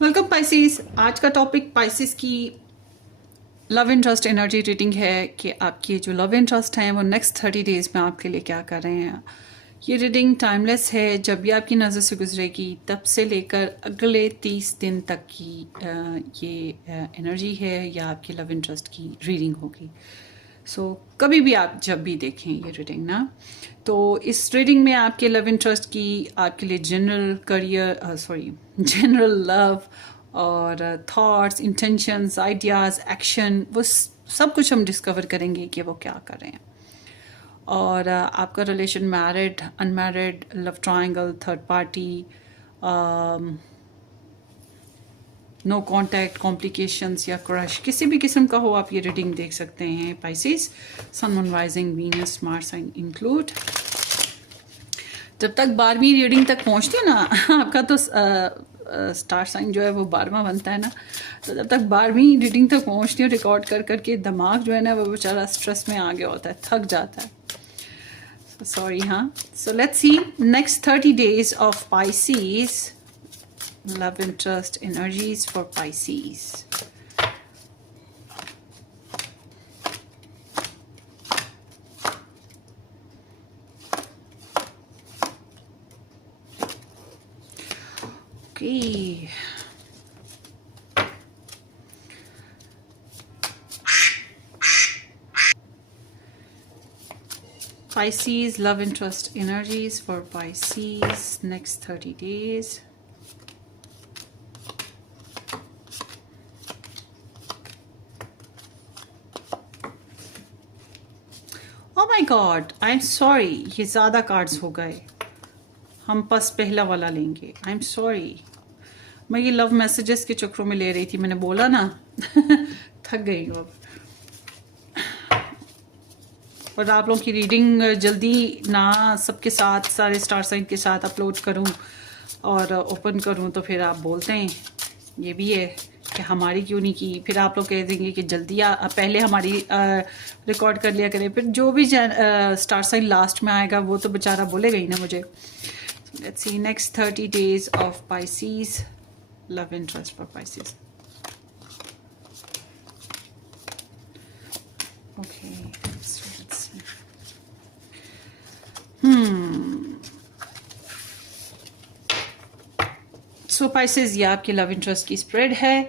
Welcome Pisces. आज का topic Pisces की लव इंटरेस्ट एनर्जी रीडिंग है कि आपकी जो लव इंटरेस्ट हैं वो नेक्स्ट 30 डेज में आपके लिए क्या कर रहे हैं। ये रीडिंग टाइमलेस है, जब भी आपकी नज़र से गुजरेगी तब से लेकर अगले 30 दिन तक की ये एनर्जी है या आपकी लव इंटरेस्ट की रीडिंग होगी। कभी भी आप जब भी देखें ये रीडिंग ना, तो इस रीडिंग में आपके लव इंटरेस्ट की आपके लिए जनरल करियर जनरल लव और थॉट्स, इंटेंशंस, आइडियाज़, एक्शन, वो सब कुछ हम डिस्कवर करेंगे कि वो क्या कर रहे हैं। और आपका relation married, unmarried, love triangle, third party, no contact, complications या क्रश, किसी भी किस्म का हो आप ये रीडिंग देख सकते हैं Pisces. Sun, moon, rising, Venus, Mars include. जब तक 12वीं रीडिंग तक पहुंचती है ना आपका तो स्टार साइन जो है वो 12वां बनता है ना, तो जब तक 12वीं रीडिंग तक पहुंचती हूँ रिकॉर्ड कर करके दिमाग जो है ना वो बेचारा स्ट्रेस में आ गया होता है, थक जाता है। सॉरी हाँ। So let's see next 30 days of Pisces love interest energies for Pisces. Okay. Pisces love interest energies for Pisces next 30 days. Oh my God, I'm sorry, ये ज़्यादा कार्ड्स हो गए, हम बस पहला वाला लेंगे। आई एम सॉरी, मैं ये लव मैसेजेस के चक्रों में ले रही थी, मैंने बोला ना थक गई हूँ अब। और आप लोगों की रीडिंग जल्दी ना सबके साथ, सारे स्टार साइन के साथ अपलोड करूँ और ओपन करूँ तो फिर आप बोलते हैं ये भी है कि हमारी क्यों नहीं की। फिर आप लोग कह देंगे कि जल्दी पहले हमारी रिकॉर्ड कर लिया करें। फिर जो भी स्टार साइन लास्ट में आएगा वो तो बेचारा बोलेगा ही ना मुझे। Let's see next 30 days of Pisces love interest for Pisces. Okay, so Pisces ये आपके लव इंटरेस्ट की स्प्रेड है।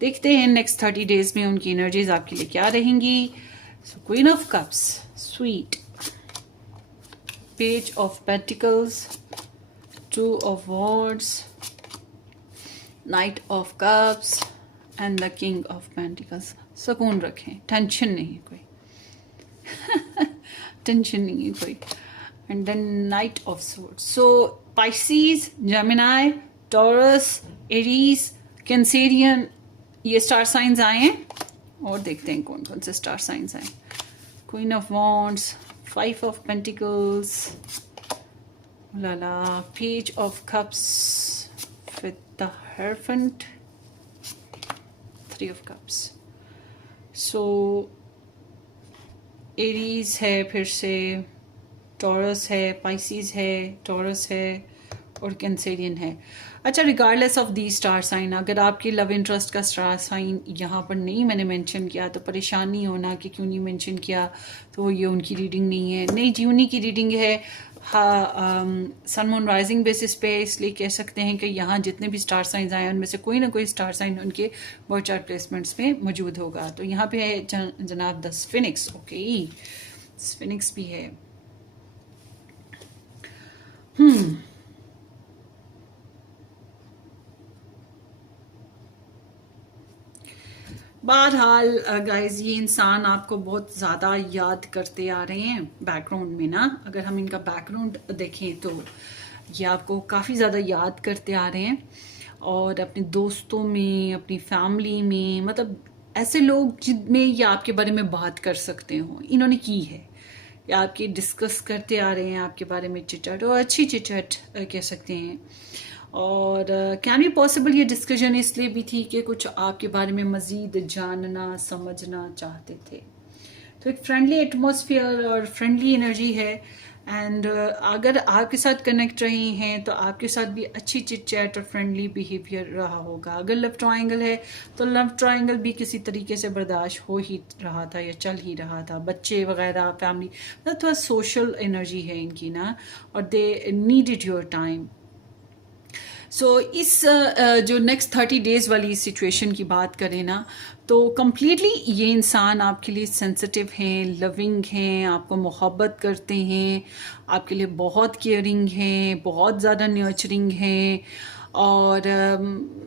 देखते हैं नेक्स्ट 30 डेज में उनकी एनर्जीज आपके लिए क्या रहेंगी। So queen of cups, sweet, page of pentacles, two of swords, knight of cups and the king of pentacles. सुकून रखें, टेंशन नहीं कोई टेंशन नहीं है कोई। And then knight of swords. So Pisces, Gemini, Taurus, Aries, Cancerian, ये star signs आए हैं। और देखते हैं कौन कौन से स्टार साइंस आए। Queen of wands, 5 of pentacles, लाला, page of cups with the हर्फेंट, 3 of cups. So Aries है, फिर से टॉरस है, पाइसिस है, टॉरस है और कैंसेरियन है। अच्छा, regardless of the star sign, अगर आपकी लव इंटरेस्ट का स्टार साइन यहाँ पर नहीं मैंने मेंशन किया तो परेशान नहीं होना कि क्यों नहीं मेंशन किया, तो ये उनकी रीडिंग नहीं है। नहीं जी, उन्हीं की रीडिंग है। हाँ, सन मून राइजिंग बेसिस पे इसलिए कह सकते हैं कि यहाँ जितने भी स्टार साइंस आए उनमें से कोई ना कोई स्टार साइन उनके बर्थ चार्ट प्लेसमेंट्स में मौजूद होगा। तो यहाँ पे है जनाब द स्फिनिक्स। ओके, स्फिनिक्स भी है। बहरहाल गाइज, ये इंसान आपको बहुत ज़्यादा याद करते आ रहे हैं बैकग्राउंड में ना। अगर हम इनका बैकग्राउंड देखें तो ये आपको काफ़ी ज़्यादा याद करते आ रहे हैं। और अपने दोस्तों में, अपनी फैमिली में, मतलब ऐसे लोग जिनमें ये आपके बारे में बात कर सकते हो इन्होंने की है, या आपके डिस्कस करते आ रहे हैं आपके बारे में चिटचैट, और अच्छी चिटचैट कह सकते हैं। और कैन बी पॉसिबल ये डिस्कशन इसलिए भी थी कि कुछ आपके बारे में मज़ीद जानना समझना चाहते थे। तो एक फ्रेंडली एटमॉस्फेयर और फ्रेंडली एनर्जी है। एंड अगर आपके साथ कनेक्ट रही हैं तो आपके साथ भी अच्छी चिट चैट और फ्रेंडली बिहेवियर रहा होगा। अगर लव ट्रायंगल है तो लव ट्रायंगल भी किसी तरीके से बर्दाश्त हो ही रहा था या चल ही रहा था। बच्चे वगैरह फैमिली मतलब थोड़ा सोशल एनर्जी है इनकी ना, और दे नीडेड योर टाइम। सो इस जो नेक्स्ट 30 डेज़ वाली सिचुएशन की बात करें ना, तो कम्प्लीटली ये इंसान आपके लिए सेंसिटिव हैं, लविंग हैं, आपको मोहब्बत करते हैं, आपके लिए बहुत केयरिंग हैं, बहुत ज़्यादा नर्चरिंग हैं। और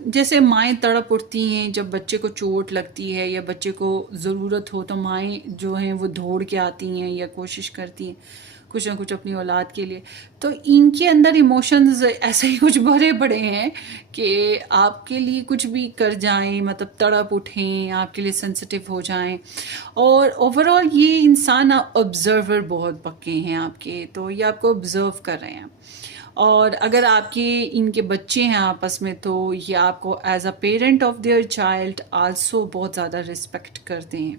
जैसे माएँ तड़प उठती हैं जब बच्चे को चोट लगती है या बच्चे को ज़रूरत हो, तो माएँ जो हैं वो दौड़ के आती हैं या कोशिश करती हैं कुछ ना कुछ अपनी औलाद के लिए। तो इनके अंदर इमोशंस ऐसे ही कुछ भरे पड़े हैं कि आपके लिए कुछ भी कर जाएं, मतलब तड़प उठें, आपके लिए सेंसिटिव हो जाएं। और ओवरऑल ये इंसान ऑब्जर्वर बहुत पक्के हैं आपके, तो ये आपको ऑब्जर्व कर रहे हैं। और अगर आपके इनके बच्चे हैं आपस में, तो ये आपको as a parent of their child also बहुत ज़्यादा रिस्पेक्ट करते हैं।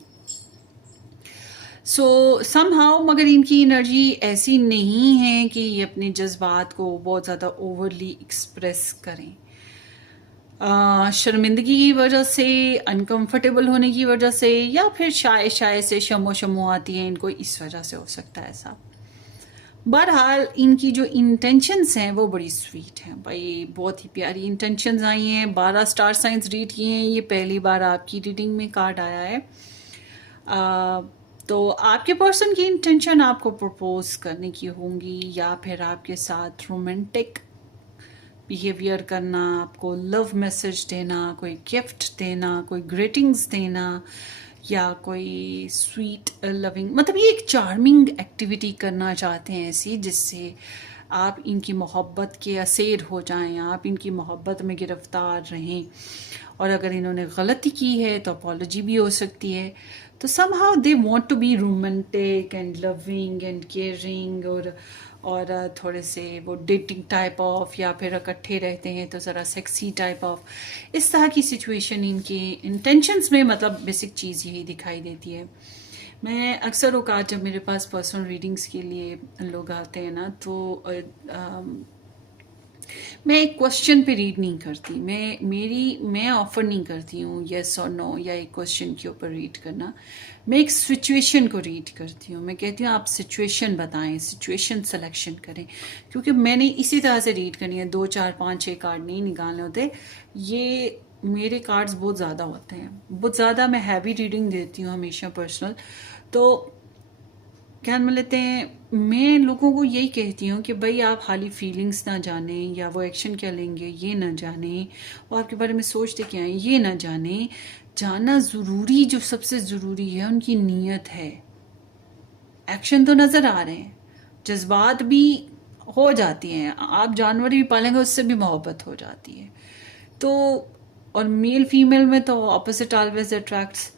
सो समहाउ मगर इनकी एनर्जी ऐसी नहीं है कि ये अपने जज्बात को बहुत ज़्यादा ओवरली एक्सप्रेस करें। शर्मिंदगी की वजह से, अनकंफर्टेबल होने की वजह से, या फिर शाय से शमो शमो आती है इनको, इस वजह से हो सकता है ऐसा। बहरहाल इनकी जो इंटेंशंस हैं वो बड़ी स्वीट हैं भाई, बहुत ही प्यारी इंटेंशंस आई हैं। 12 स्टार साइंस रीड किए हैं, ये पहली बार आपकी रीडिंग में कार्ड आया है। तो आपके पर्सन की इंटेंशन आपको प्रपोज करने की होंगी, या फिर आपके साथ रोमांटिक बिहेवियर करना, आपको लव मैसेज देना, कोई गिफ्ट देना, कोई ग्रीटिंग्स देना, या कोई स्वीट लविंग, मतलब ये एक चार्मिंग एक्टिविटी करना चाहते हैं ऐसी जिससे आप इनकी मोहब्बत के असेर हो जाएं, आप इनकी मोहब्बत में गिरफ्तार रहें। और अगर इन्होंने गलती की है तो अपॉलॉजी भी हो सकती है। तो somehow they want to be romantic and loving and caring, और थोड़े से वो डेटिंग टाइप ऑफ, या फिर इकट्ठे रहते हैं तो ज़रा सेक्सी टाइप ऑफ, इस तरह की सिचुएशन इनके इंटेंशंस में, मतलब बेसिक चीज़ यही दिखाई देती है। मैं अक्सर औकात जब मेरे पास पर्सनल रीडिंग्स के लिए लोग आते हैं ना, तो मैं एक क्वेश्चन पे रीड नहीं करती, मैं ऑफर नहीं करती हूँ येस और नो या एक क्वेश्चन के ऊपर रीड करना। मैं एक सिचुएशन को रीड करती हूँ। मैं कहती हूँ आप सिचुएशन बताएं, सिचुएशन सिलेक्शन करें, क्योंकि मैंने इसी तरह से रीड करनी है। 2 4 5 6 कार्ड नहीं निकालने होते, ये मेरे कार्ड्स बहुत ज़्यादा होते हैं, बहुत ज़्यादा। मैं हैवी रीडिंग देती हूँ हमेशा पर्सनल। तो क्या मान लेते हैं, मैं लोगों को यही कहती हूँ कि भाई आप हाली फीलिंग्स ना जाने, या वो एक्शन क्या लेंगे ये ना जाने, वो आपके बारे में सोचते क्या हैं ये ना जाने। जानना ज़रूरी, जो सबसे ज़रूरी है उनकी नीयत है। एक्शन तो नज़र आ रहे हैं, जज्बात भी हो जाती हैं, आप जानवर भी पालेंगे उससे भी मोहब्बत हो जाती है। तो और मेल फीमेल में तो ऑपोजिट ऑलवेज अट्रैक्ट्स।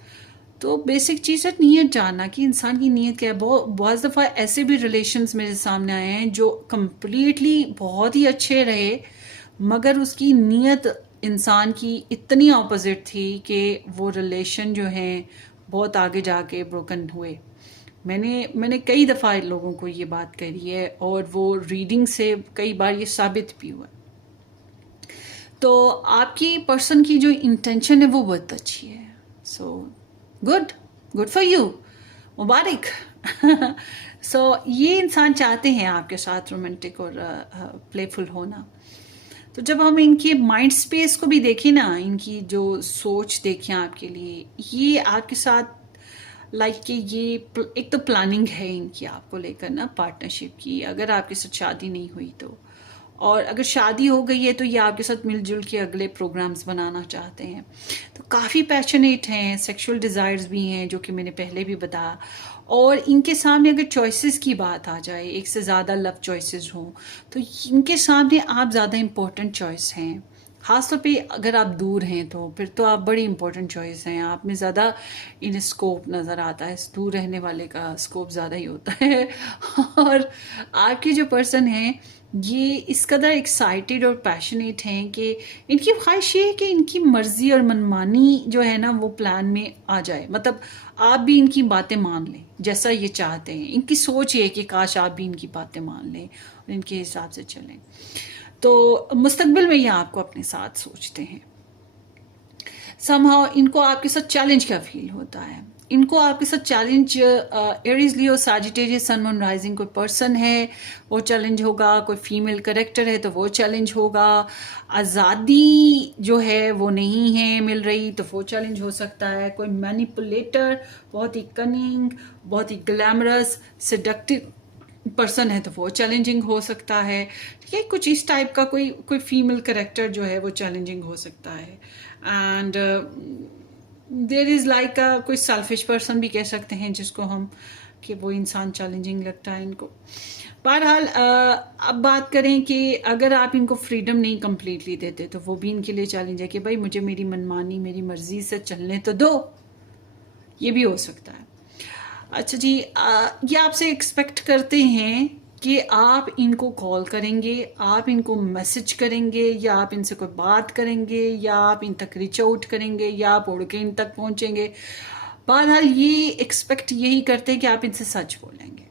तो बेसिक चीज़ है नीयत जानना कि इंसान की नीयत क्या है। बहुत दफ़ा ऐसे भी रिलेशंस मेरे सामने आए हैं जो कम्प्लीटली बहुत ही अच्छे रहे, मगर उसकी नीयत इंसान की इतनी ऑपोजिट थी कि वो रिलेशन जो हैं बहुत आगे जाके ब्रोकन हुए। मैंने कई दफ़ा लोगों को ये बात कही है, और वो रीडिंग से कई बार ये साबित भी हुआ। तो आपकी पर्सन की जो इंटेंशन है वो बहुत अच्छी है। सो गुड फॉर यू, मुबारक। सो ये इंसान चाहते हैं आपके साथ रोमांटिक और प्लेफुल होना। तो जब हम इनके माइंड स्पेस को भी देखें ना, इनकी जो सोच देखें आपके लिए, ये आपके साथ कि ये एक तो प्लानिंग है इनकी आपको लेकर ना, पार्टनरशिप की, अगर आपके साथ शादी नहीं हुई तो। और अगर शादी हो गई है तो ये आपके साथ मिलजुल के अगले प्रोग्राम्स बनाना चाहते हैं। तो काफ़ी पैशनेट हैं, सेक्सुअल डिज़ायर्स भी हैं, जो कि मैंने पहले भी बताया। और इनके सामने अगर चॉइसेस की बात आ जाए, एक से ज़्यादा लव चॉइसेस हों, तो इनके सामने आप ज़्यादा इम्पोर्टेंट चॉइस हैं। ख़ास तौर पे अगर आप दूर हैं तो फिर तो आप बड़ी इंपॉर्टेंट चॉइस हैं, आप में ज़्यादा इन स्कोप नज़र आता है, दूर रहने वाले का स्कोप ज़्यादा ही होता है। और आपके जो पर्सन हैं ये इस कदर एक्साइटेड और पैशनेट हैं कि इनकी ख्वाहिश ये है कि इनकी मर्ज़ी और मनमानी जो है ना वो प्लान में आ जाए, मतलब आप भी इनकी बातें मान लें जैसा ये चाहते हैं। इनकी सोच ये है कि काश आप भी इनकी बातें मान लें और इनके हिसाब से चलें। तो मुस्तकबिल में ये आपको अपने साथ सोचते हैं। समहाउ इनको आपके साथ चैलेंज क्या फील होता है, इनको आपके साथ challenge Aries Leo Sagittarius sun moon rising कोई पर्सन है वो चैलेंज होगा, कोई फीमेल करेक्टर है तो वो चैलेंज होगा, आज़ादी जो है वो नहीं है मिल रही तो वो चैलेंज हो सकता है, कोई मैनिपुलेटर बहुत ही कनिंग बहुत ही ग्लैमरस सेडक्टिव पर्सन है तो वो चैलेंजिंग हो सकता है। ठीक है, कुछ इस टाइप का कोई फीमेल करेक्टर जो है वो चैलेंजिंग हो सकता है। एंड देयर इज़ लाइक कोई सेल्फिश पर्सन भी कह सकते हैं जिसको हम, कि वो इंसान चैलेंजिंग लगता है इनको। बहरहाल अब बात करें कि अगर आप इनको फ्रीडम नहीं कंप्लीटली देते तो वो भी इनके लिए चैलेंज है कि भाई मुझे मेरी मनमानी मेरी मर्जी से चलने तो दो, ये भी हो सकता है। अच्छा जी, ये आपसे एक्सपेक्ट करते हैं कि आप इनको कॉल करेंगे, आप इनको मैसेज करेंगे, या आप इनसे कोई बात करेंगे, या आप इन तक रीच आउट करेंगे, या आप उड़ के इन तक पहुंचेंगे। बहरहाल ये एक्सपेक्ट यही करते हैं कि आप इनसे सच बोलेंगे,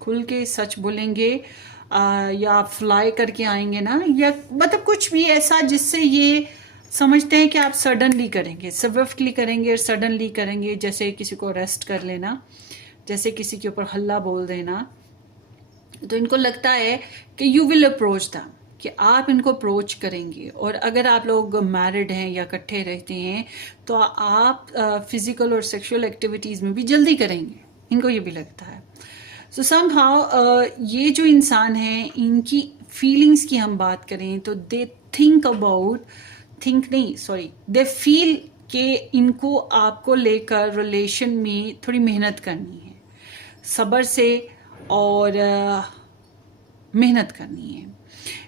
खुल के सच बोलेंगे, या फ्लाई करके आएंगे ना, या मतलब कुछ भी ऐसा जिससे ये समझते हैं कि आप सडनली करेंगे, स्विफ्टली करेंगे और सडनली करेंगे, जैसे किसी को अरेस्ट कर लेना, जैसे किसी के ऊपर हल्ला बोल देना। तो इनको लगता है कि यू विल अप्रोच दैम, कि आप इनको अप्रोच करेंगे। और अगर आप लोग मैरिड हैं या इकट्ठे रहते हैं तो आप फिजिकल और सेक्सुअल एक्टिविटीज़ में भी जल्दी करेंगे, इनको ये भी लगता है। सो समहाउ ये जो इंसान हैं इनकी फीलिंग्स की हम बात करें तो दे थिंक अबाउट, थिंक नहीं सॉरी, दे फील कि इनको आपको लेकर रिलेशन में थोड़ी मेहनत करनी है, सब्र से और मेहनत करनी है।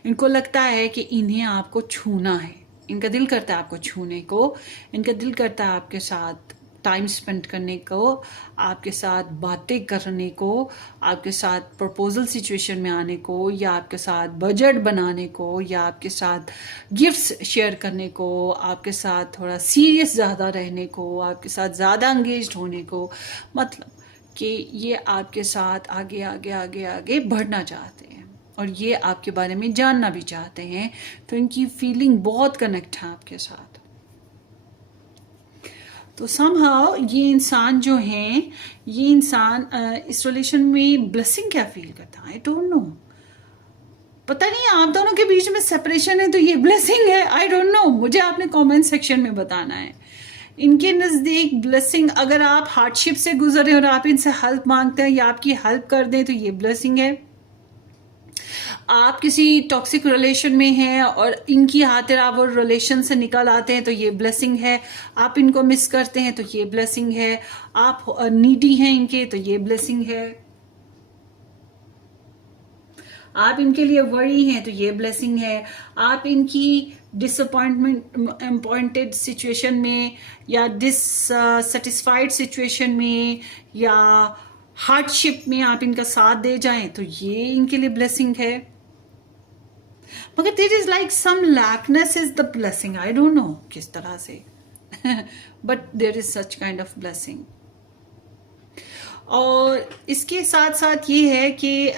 इनको लगता है कि इन्हें आपको छूना है, इनका दिल करता है आपको छूने को, इनका दिल करता है आपके साथ टाइम स्पेंड करने को, आपके साथ बातें करने को, आपके साथ प्रपोजल सिचुएशन में आने को, या आपके साथ बजट बनाने को, या आपके साथ गिफ्ट्स शेयर करने को, आपके साथ थोड़ा सीरियस ज़्यादा रहने को, आपके साथ ज़्यादा एंगेज्ड होने को। मतलब कि ये आपके साथ आगे आगे आगे आगे बढ़ना चाहते हैं और ये आपके बारे में जानना भी चाहते हैं। तो इनकी फीलिंग बहुत कनेक्ट है आपके साथ। तो समहाउ ये इंसान जो हैं, ये इंसान इस रिलेशन में ब्लेसिंग क्या फील करता है, आई डोंट नो। पता नहीं आप दोनों के बीच में सेपरेशन है तो ये ब्लेसिंग है, आई डोंट नो। मुझे आपने कमेंट सेक्शन में बताना है। इनके नज़दीक ब्लेसिंग, अगर आप हार्डशिप से गुजरे और आप इनसे हेल्प मांगते हैं या आपकी हेल्प कर दें तो ये ब्लेसिंग है। आप किसी टॉक्सिक रिलेशन में हैं और इनकी खातिर आप वो रिलेशन से निकल आते हैं तो ये ब्लेसिंग है। आप इनको मिस करते हैं तो ये ब्लेसिंग है। आप नीडी हैं इनके तो ये ब्लेसिंग है। आप इनके लिए वरी हैं तो ये ब्लेसिंग है। आप इनकी डिसअपॉइंटेड सिचुएशन में या डिससेटिस्फाइड सिचुएशन में या हार्डशिप में आप इनका साथ दे जाएं तो ये इनके लिए ब्लेसिंग है। मगर there is like some lackness is the blessing, I don't know किस तरह से but there is such kind of blessing. और इसके साथ साथ ये है कि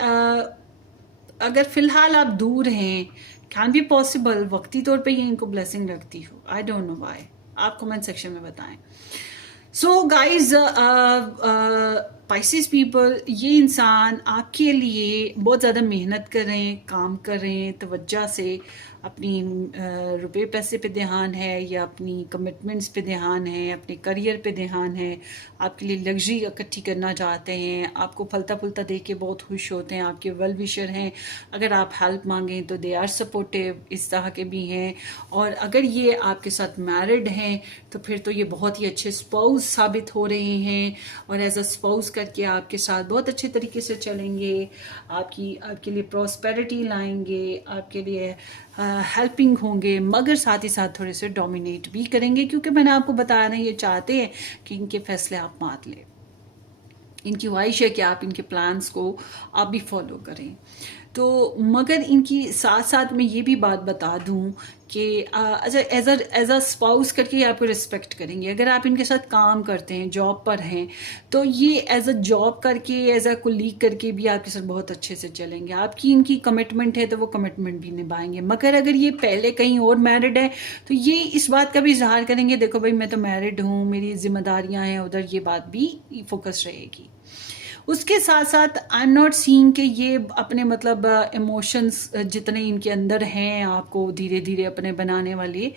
अगर फिलहाल आप दूर हैं, कैन बी पॉसिबल वक्ती तौर पे ये इनको ब्लेसिंग लगती हो, आई डोंट नो व्हाई। आप कमेंट सेक्शन में बताएं। सो गाइज, पाइसेस पीपल, ये इंसान आपके लिए बहुत ज़्यादा मेहनत कर रहे हैं, काम कर रहे हैं, तवज्जो से अपनी रुपए पैसे पे ध्यान है या अपनी कमिटमेंट्स पे ध्यान है, अपने करियर पे ध्यान है, आपके लिए लग्जरी इकट्ठी करना चाहते हैं, आपको फलता फुलता देख के बहुत खुश होते हैं, आपके वेल विशर हैं। अगर आप हेल्प मांगें तो दे आर सपोर्टिव, इस तरह के भी हैं। और अगर ये आपके साथ मैरिड हैं तो फिर तो ये बहुत ही अच्छे स्पाउस साबित हो रहे हैं और एज अ स्पाउस करके आपके साथ बहुत अच्छे तरीके से चलेंगे, आपके लिए प्रॉस्पेरिटी लाएंगे, आपके लिए हेल्पिंग होंगे, मगर साथ ही साथ थोड़े से डोमिनेट भी करेंगे, क्योंकि मैंने आपको बताया ना, ये चाहते हैं कि इनके फैसले आप मान लें। इनकी ख्वाहिश है कि आप इनके प्लान्स को आप भी फॉलो करें। तो मगर इनकी साथ साथ मैं ये भी बात बता दूं कि अच्छा, एज अ स्पाउस करके ये आपको रिस्पेक्ट करेंगे। अगर आप इनके साथ काम करते हैं, जॉब पर हैं, तो ये एज अ जॉब करके, एज अ कोलीग करके भी आपके साथ बहुत अच्छे से चलेंगे। आपकी इनकी कमिटमेंट है तो वो कमिटमेंट भी निभाएंगे। मगर अगर ये पहले कहीं और मैरिड है तो ये इस बात का भी इजहार करेंगे, देखो भाई मैं तो मैरिड हूँ, मेरी जिम्मेदारियां हैं उधर, ये बात भी फोकस रहेगी। उसके साथ साथ आई एम नॉट सीइंग कि ये अपने मतलब इमोशंस जितने इनके अंदर हैं आपको धीरे धीरे अपने बनाने वाले,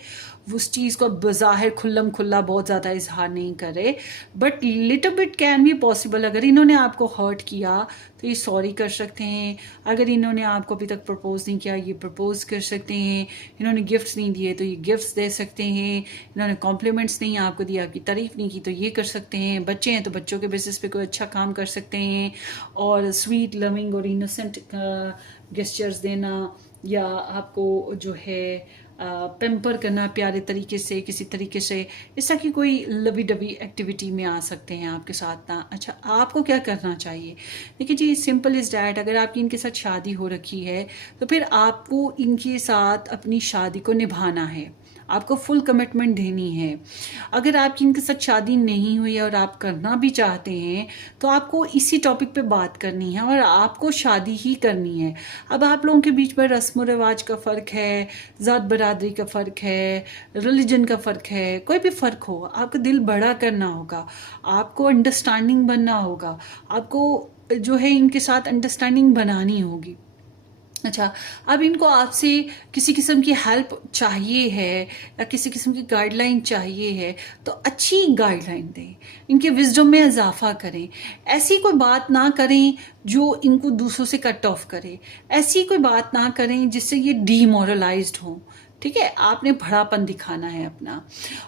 उस चीज़ को बज़ाहिर खुल्लम खुल्ला बहुत ज़्यादा इजहार नहीं करे, but little bit can be possible. अगर इन्होंने आपको हर्ट किया तो ये सॉरी कर सकते हैं। अगर इन्होंने आपको अभी तक प्रपोज नहीं किया, ये प्रपोज कर सकते हैं। इन्होंने गिफ्ट्स नहीं दिए तो ये गिफ्ट्स दे सकते हैं। इन्होंने कॉम्प्लीमेंट्स नहीं आपको दिया, आपकी तारीफ नहीं की, तो ये कर सकते हैं। बच्चे हैं तो बच्चों के बेसिस पे कोई अच्छा काम कर सकते हैं, और स्वीट लविंग और इनोसेंट गेस्चर्स देना, या आपको जो है पेम्पर करना प्यारे तरीके से, किसी तरीके से इस तरह की कोई लवी डबी एक्टिविटी में आ सकते हैं आपके साथ ना। अच्छा, आपको क्या करना चाहिए? देखिए जी, सिंपल इज़ डैट, अगर आपकी इनके साथ शादी हो रखी है तो फिर आपको इनके साथ अपनी शादी को निभाना है, आपको फुल कमिटमेंट देनी है। अगर आपकी इनके साथ शादी नहीं हुई है और आप करना भी चाहते हैं तो आपको इसी टॉपिक पे बात करनी है और आपको शादी ही करनी है। अब आप लोगों के बीच में रस्म व रिवाज का फ़र्क है, ज़ात बरादरी का फ़र्क है, रिलीजन का फ़र्क है, कोई भी फ़र्क हो, आपको दिल बड़ा करना होगा, आपको अंडरस्टैंडिंग बनना होगा, आपको जो है इनके साथ अंडरस्टैंडिंग बनानी होगी। अच्छा, अब इनको आपसे किसी किस्म की हेल्प चाहिए है या किसी किस्म की गाइडलाइन चाहिए है, तो अच्छी गाइडलाइन दें, इनके विजडम में इजाफा करें। ऐसी कोई बात ना करें जो इनको दूसरों से कट ऑफ करे, ऐसी कोई बात ना करें जिससे ये डीमोरलाइज्ड हों। ठीक है, आपने बड़ापन दिखाना है अपना।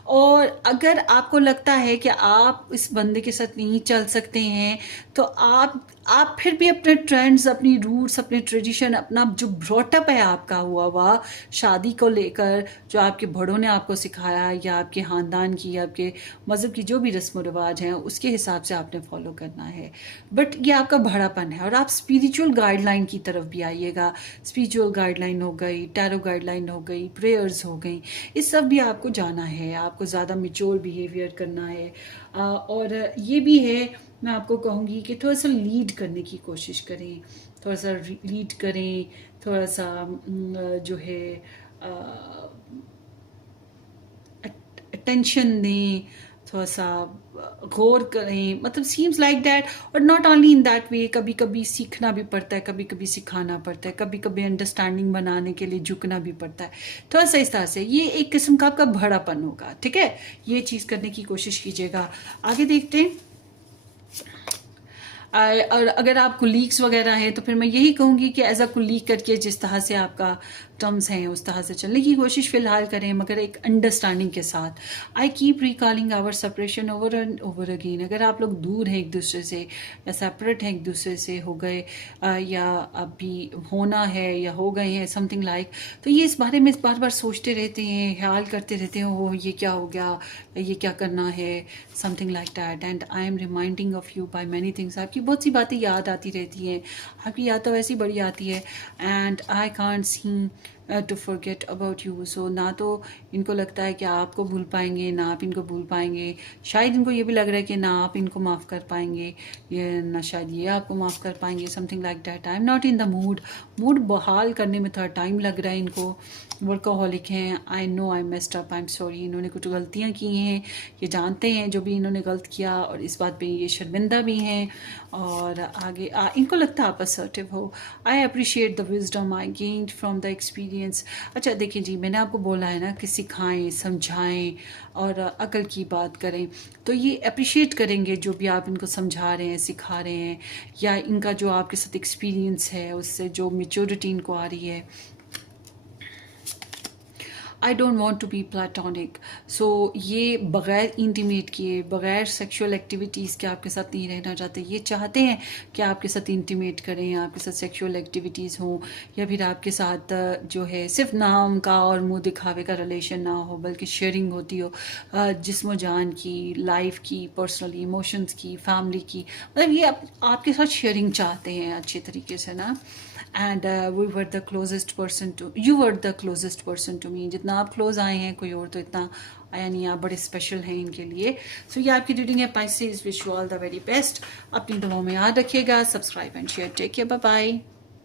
और अगर आपको लगता है कि आप इस बंदे के साथ नहीं चल सकते हैं, तो आप फिर भी अपने ट्रेंड्स, अपनी रूट्स, अपने ट्रेडिशन, अपना जो ब्रॉटअप है आपका हुआ शादी को लेकर, जो आपके बड़ों ने आपको सिखाया, या आपके ख़ानदान की या आपके मज़हब की जो भी रस्म रिवाज हैं, उसके हिसाब से आपने फॉलो करना है। बट ये आपका बड़ापन है। और आप स्पिरिचुअल गाइडलाइन की तरफ भी आइएगा। स्पिरिचुअल गाइडलाइन हो गई, टैरो गाइडलाइन हो गई, प्रेयर्स हो गई, इस सब भी आपको जाना है। आपको ज़्यादा मैच्योर बिहेवियर करना है। और ये भी है, मैं आपको कहूँगी कि थोड़ा सा लीड करने की कोशिश करें, थोड़ा सा लीड करें, थोड़ा सा जो है अटेंशन दें, थोड़ा सा गौर करें, मतलब सीम्स लाइक दैट। और not only in that way, कभी कभी सीखना भी पड़ता है, कभी कभी सिखाना पड़ता है, कभी कभी अंडरस्टैंडिंग बनाने के लिए झुकना भी पड़ता है। थोड़ा सा इस तरह से ये एक किस्म का आपका बड़ापन होगा। ठीक है, ये चीज़ करने की कोशिश कीजिएगा। आगे देखते हैं। और अगर आप कुलीग्स वगैरह हैं तो फिर मैं यही कहूँगी कि एज अ कुलीग करके जिस तरह से आपका टर्म्स हैं उस तरह से चलने की कोशिश फ़िलहाल करें, मगर एक अंडरस्टैंडिंग के साथ। I keep recalling our separation over and over again. अगर आप लोग दूर हैं एक दूसरे से, या सेपरेट हैं एक दूसरे से, हो गए या अभी होना है या हो गए हैं समथिंग लाइक, तो ये इस बारे में बार बार सोचते रहते हैं, ख्याल करते रहते हैं, ओ ये क्या हो गया, ये क्या करना है, something like that. And I am reminding of you by many things. आपकी बहुत सी बातें याद आती रहती हैं, आपकी याद तो वैसी बड़ी आती है। And I can't see to forget about you. So ना तो इनको लगता है कि आपको भूल पाएंगे, ना आप इनको भूल पाएंगे। शायद इनको ये भी लग रहा है कि ना आप इनको माफ़ कर पाएंगे, ये ना शायद ये आपको माफ़ कर पाएंगे, something like that. I am not in the mood बहाल करने में थोड़ा टाइम लग रहा है इनको। वर्कोहॉलिक हैं, I know I messed up, I am sorry. इन्होंने कुछ गलतियाँ की हैं, ये जानते हैं जो भी इन्होंने गलत किया, और इस बात पे ये शर्मिंदा भी हैं। और आगे इनको लगता है आप असर्टिव हो। I appreciate the wisdom I gained from the experience. अच्छा देखिए जी, मैंने आपको बोला है ना कि सिखाएं, समझाएं और अकल की बात करें, तो ये अप्रिशिएट करेंगे जो भी आप इनको समझा रहे हैं, सिखा रहे हैं, या इनका जो आपके साथ एक्सपीरियंस है उससे जो मेच्योरिटी इनको आ रही है। I don't want to be platonic. So ये बग़ैर इंटीमेट किए, बग़ैर सेक्सुअल एक्टिविटीज़ के आपके साथ नहीं रहना चाहते। ये चाहते हैं कि आपके साथ इंटीमेट करें, आपके साथ सेक्सुअल एक्टिविटीज़ हों, या फिर आपके साथ जो है सिर्फ नाम का और मुंह दिखावे का रिलेशन ना हो, बल्कि शेयरिंग होती हो जिस्म जान की, लाइफ की, पर्सनली इमोशंस की, फैमिली की। मतलब ये आपके साथ शेयरिंग चाहते हैं अच्छी तरीके से ना। And we were the closest person to you were the closest person to me. जितना आप क्लोज आए हैं, कोई और तो इतना आया नहीं, आप बड़े स्पेशल हैं इनके लिए। सो ये आपकी रीडिंग है Pisces. Wish you all the very best. अपनी दुआओं में याद रखिएगा। Subscribe and share. Take care, bye bye.